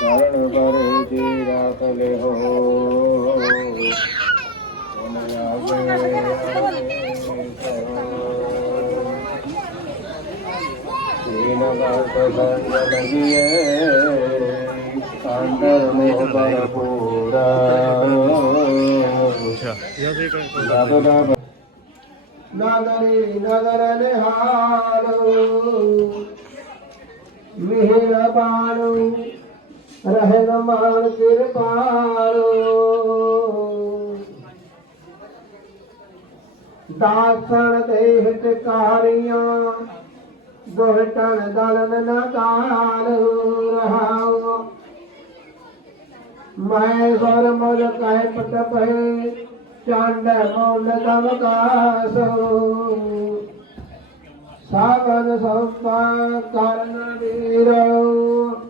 चरण ભરે જી રાખલે हो અંદર મોહ પર ਰਹਿ ਮਾਨ ਕਿਰਪਾਲੋ। ਦਾਸਣ ਦੇ ਹਿਤਕਾਰੀਆਂ, ਦੁਹਟਣ ਦਲਨ ਨਾ ਰਹਾਉ ਮੈਂ ਸਰ ਮੋਜ ਕਹਿ ਪਟ ਪਏ ਚੰਡ ਮੌਲ ਦਮ ਕਾਸੋ। ਸੰਪਾ ਕਰਨ ਵੀਰੋ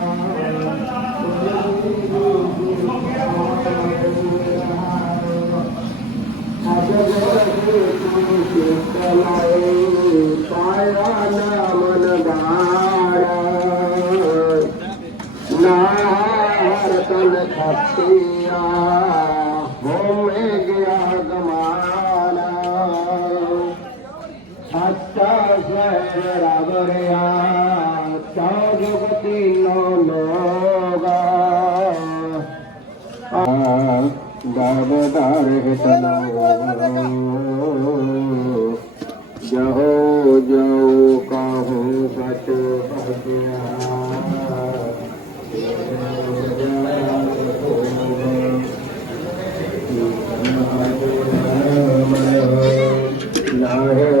ਸਹਿਰਾ ਬਰਿਆ ਚੌਗਤੀ ਨੋ ਲੋਗਾ ਗਾਵਦਾਰ ਹਿਤਨੋ ਜਹੋ ਜੋ ਕਾਹੂ ਸਚ ਭਗਿਆ ਲਾਹੇ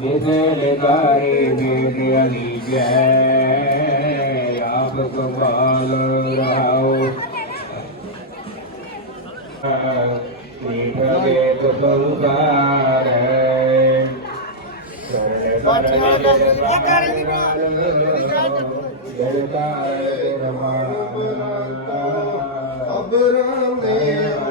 विजय गारी वेद अली जय आप गोपाल राव અબરા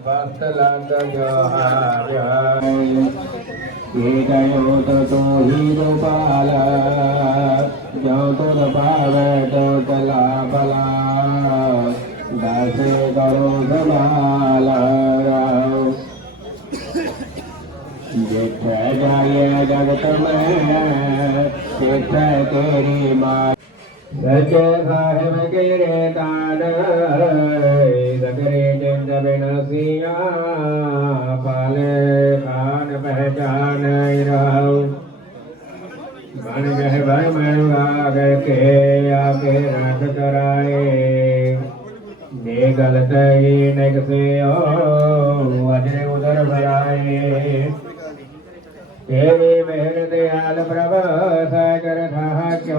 ਵਸਤ ਲੰਦ ਜਹਾਰ ਕੀਟਯੋ ਤੋ ਹੀ ਰੂਪਾਲ ਜੋ ਤੁਰ ਪਾਵੇ ਤੋ ਤਲਾ ਬਲਾ ਦਾਸੇ ਕਰੋ ਸਮਾਲ ਜਿੱਥੇ ਜਾਏ ਜਗਤ ਮੈਂ ਤਿੱਥੇ ਤੇਰੀ ਮਾਂ न सिया पाल पहजान गेया किराए उदर भला ਤੇਰੀ ਮਿਹਰ ਦਿਆਲ ਪ੍ਰਭ, ਸਾਗਰ ਥਾ ਕਿਉ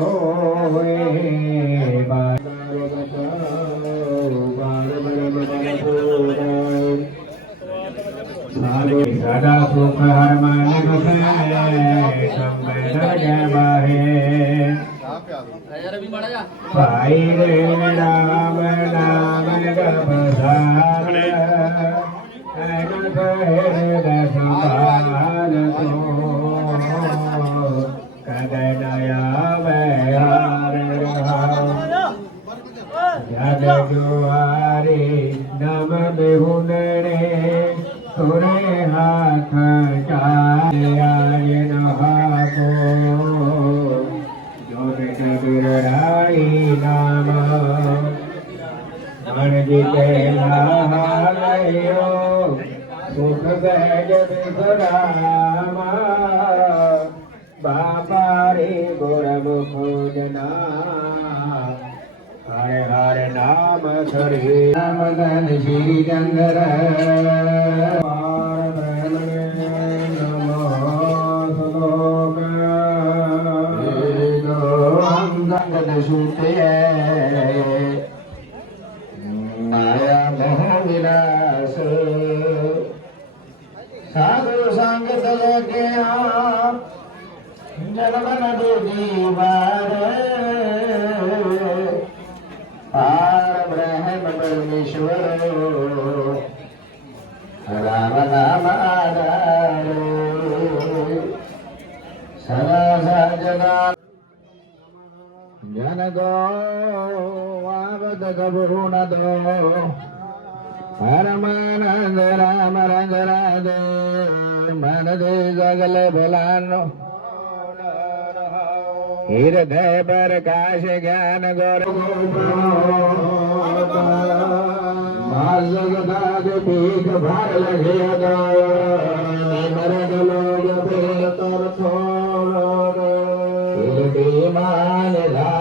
ਹੋਏ ਸਦਾ ਸੁਖ ਹਰ ਮਨ ਵਸੈ ਸੰਬੈ ਨਰ ਬਾਹੇ ਭਾਈ ਰੇ ਰਾਮ ਨਾਮ ਗਬਸਾਰ ਐਨ ਕਹਿ ਦਸਮਾਨ ਸੁਖ ਸਹਿਜ ਬਿਸਰਾਮਾ। ਬਾਪਾ ਰੇ ਗੁਰਮੁਖ ਜਨਾ। ਹਰਿ ਹਰਿ ਨਾਮ ਧਰੇ ਨਾਮ ਦਨ ਸ਼੍ਰੀ ਪਾਰ ਬ੍ਰਹਮਣੇ ਨਮੋ ਸਲੋਕ ਏਕੋ ਅੰਗਦ ਸੁਤੇ। ਮਾਇਆ ਮੋਹ ਵਿਲਾਸ ਸਾਧੂ ਸੰਗਤ ਲਗਿਆ ਜਨਮ ਨਦੂ ਦੀਵਾਰ ਪਾਰ ਬ੍ਰਹਮ ਪਰਮੇਸ਼ਵਰ ਰਾਮ ਨਾਮ ਆਧਾਰ ਸਦਾ ਸਜਦਾ ਜਨ ਗੋ ਆਵਦ ਗਬਰੂ ਨ ਦੋ પરમાનંદ રામ રંગ રાધે મનદે જગલ ભોલાનો હિરદય પ્રકાશ જ્ઞાન ગોર જગદાદ ભીખ ભાર લગે મરદ લોગ ભેતર થોડો હિરદય માન રા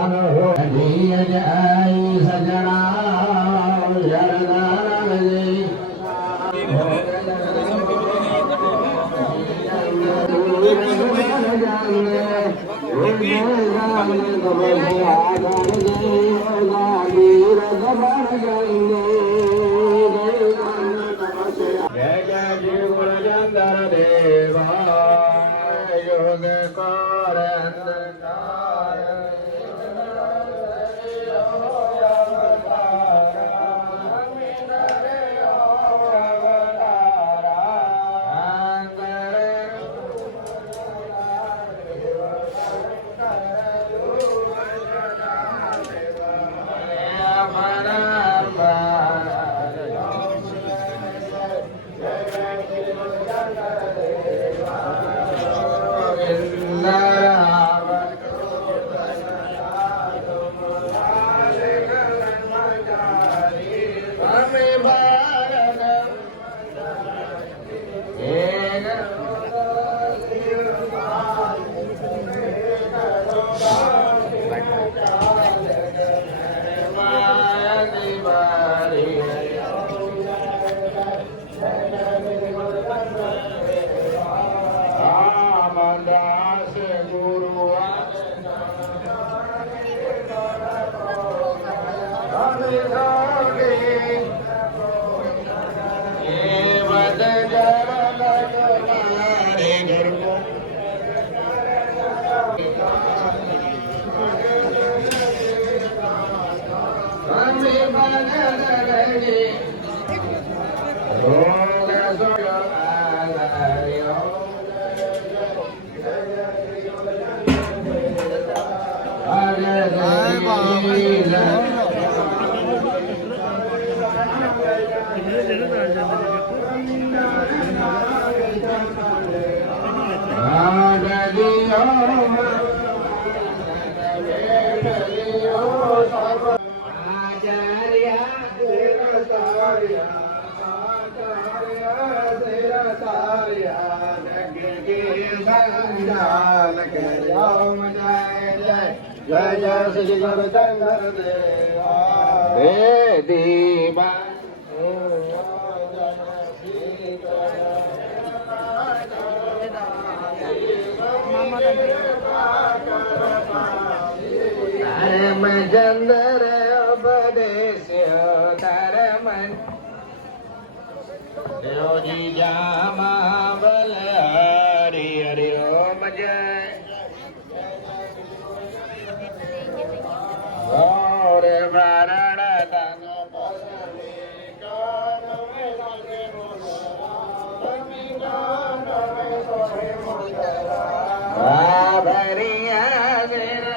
Yeah. जय जय श्री गुरुदेव दीवा I'm a gender. રોજી જામા બલ હરે હરે ઓમ જય ગોરે મરણ તન ભરિયા જગરે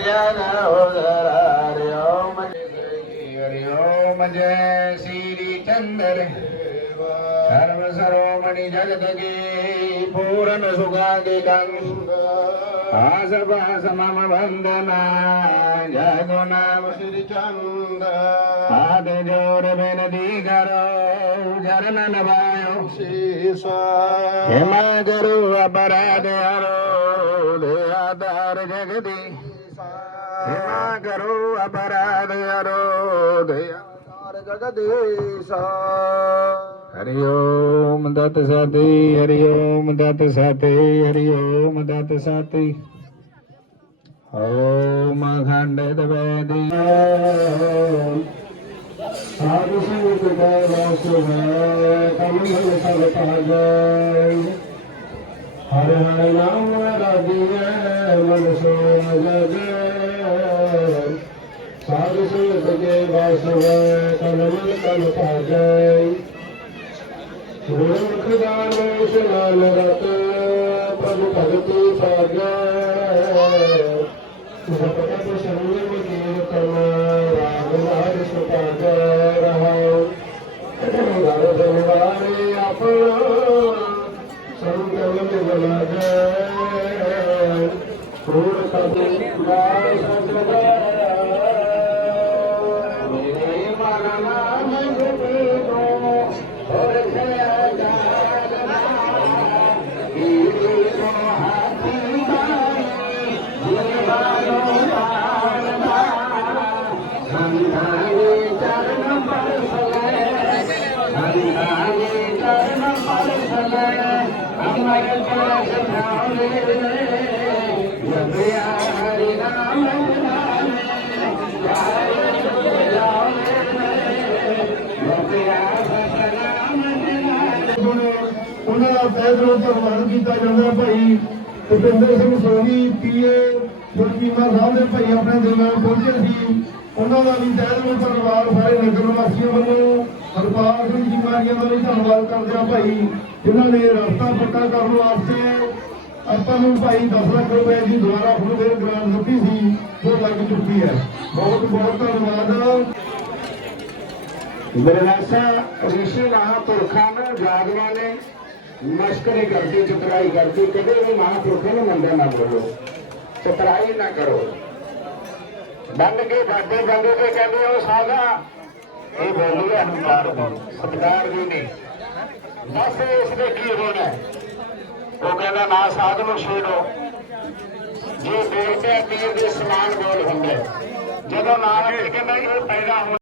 જગ ਓਮ ਜੈ ਸ੍ਰੀ ਚੰਦਰ ਸਰਵ ਸਰੋਮਣि ਜਗਤ ਕੀ ਪੂਰਨ ਸੁਗਾਦਿ ਗੰਗ ਆਸ ਬਾਸ ਮਮ ਵੰਦਨਾ ਜੈ ਗੁਰੂ ਨਾਮ ਸ੍ਰੀ ਚੰਦ ਆਦ ਜੋਰ ਬੇਨਤੀ ਕਰੋ ਚਰਨ ਨਵਾਇਓ ਸੀਸ ਹਿਮਾ ਗੁਰੂ ਅਪਰਾਧ ਹਰੋ ਦੇ ਆਧਾਰ ਜਗਦੀ जगदीश हरि ओम दत्त साथी हरि ओम दत्त साथी हरि ओम दत्त साथी ओम खंडित वेदी साधुसंग देव सुभ कमल सब पाग हर हर नाम रवि मन सो जग ਪਾਜੈ ਹਰ ਹਰ ਨਾਮ ਰਾਜੀਐ ਮਨ ਸੋ ਜਗੈ ਇਸ਼ਨਾਨ ਰਤ ਪ੍ਰਭੂ ਭਗਤੀ ਸਾਗੈ ਸੁਭਪਤ ਸ਼ਰੂਰ ਮੇ ਕੀਰਤਨ ਰਾਗ ਰਾਜ ਸੁਪਾਗੈ ਰਹਾਉ ਗਰ ਦਰਬਾਰੇ ਆਪਣਾ ਸੰਤਨ ਮਿਲਗੈ ਪੂਰ ਕਦੇ ਗਾਇ ਸੰਗੈ ਮੇਰੇ ਧੰਨਵਾਦ ਕੀਤਾ ਜਾਂਦਾ ਭਾਈ ਭੁਪਿੰਦਰ ਸਿੰਘ ਸੋਨੀ ਪੀਏ ਗੁਰਪੀਮਾ ਸਾਹਿਬ ਦੇ ਭਾਈ ਆਪਣੇ ਦਿਲਾਂ ਪਹੁੰਚੇ ਸੀ। ਉਹਨਾਂ ਦਾ ਵੀ ਤਹਿ ਦਿਲੋਂ ਪਰਿਵਾਰ ਸਾਰੇ ਨਗਰ ਵਾਸੀਆਂ ਵੱਲੋਂ। ਹਰਪਾਲ ਸਿੰਘ ਜੀ ਮਾਰੀਆਂ ਵੱਲੋਂ ਧੰਨਵਾਦ ਕਰਦੇ ਆ ਭਾਈ, ਜਿਨ੍ਹਾਂ ਨੇ ਰਸਤਾ ਪੱਕਾ ਕਰਨ ਵਾਸਤੇ ਆਪਾਂ ਨੂੰ ਭਾਈ 10 ਲੱਖ ਰੁਪਏ ਦੀ ਦੁਆਰਾ ਹੁਣ ਫੇਰ ਗ੍ਰਾਂਟ ਦਿੱਤੀ ਸੀ, ਜੋ ਲੱਗ ਚੁੱਕੀ ਹੈ। ਬਹੁਤ ਬਹੁਤ ਧੰਨਵਾਦ। ਬਿਰਵਾਸਾ ਰਿਸ਼ੀ ਮਹਾਪੁਰਖਾਂ ਨੂੰ ਜਾਗਵਾ ਨੇ ਮਸ਼ਕਰੀ ਕਰਦੀ ਚਤਰਾਈ ਕਰਦੀ ਕਦੇ ਵੀ ਮਹਾਪੁਰਖਾਂ ਨੂੰ ਮੰਦਾ ਨਾ ਬੋਲੋ ਚਤਰਾਈ ਨਾ ਕਰੋ ਬੰਦ ਕੇ ਬਾਡੇ ਬੰਦੇ ਤੇ ਕਹਿੰਦੇ ਉਹ ਸਾਦਾ ਇਹ ਬੋਲੀ ਹੈ ਹੰਕਾਰ ਦੀ ਸਤਕਾਰ ਦੀ ਨਹੀਂ ਬਸ ਇਸ ਦੇ ਕੀ ਹੋਣਾ ਹੈ? ਉਹ ਕਹਿੰਦਾ ਨਾ ਸਾਧ ਨੂੰ ਛੇੜੋ ਜੇ ਬੋਲਦੇ ਆ ਤੀਰ ਦੇ ਸਮਾਨ ਬੋਲ ਹੁੰਦੇ ਜਦੋਂ ਨਾਮ ਕਹਿੰਦਾ ਇਹ ਪੈਦਾ ਹੋਣਾ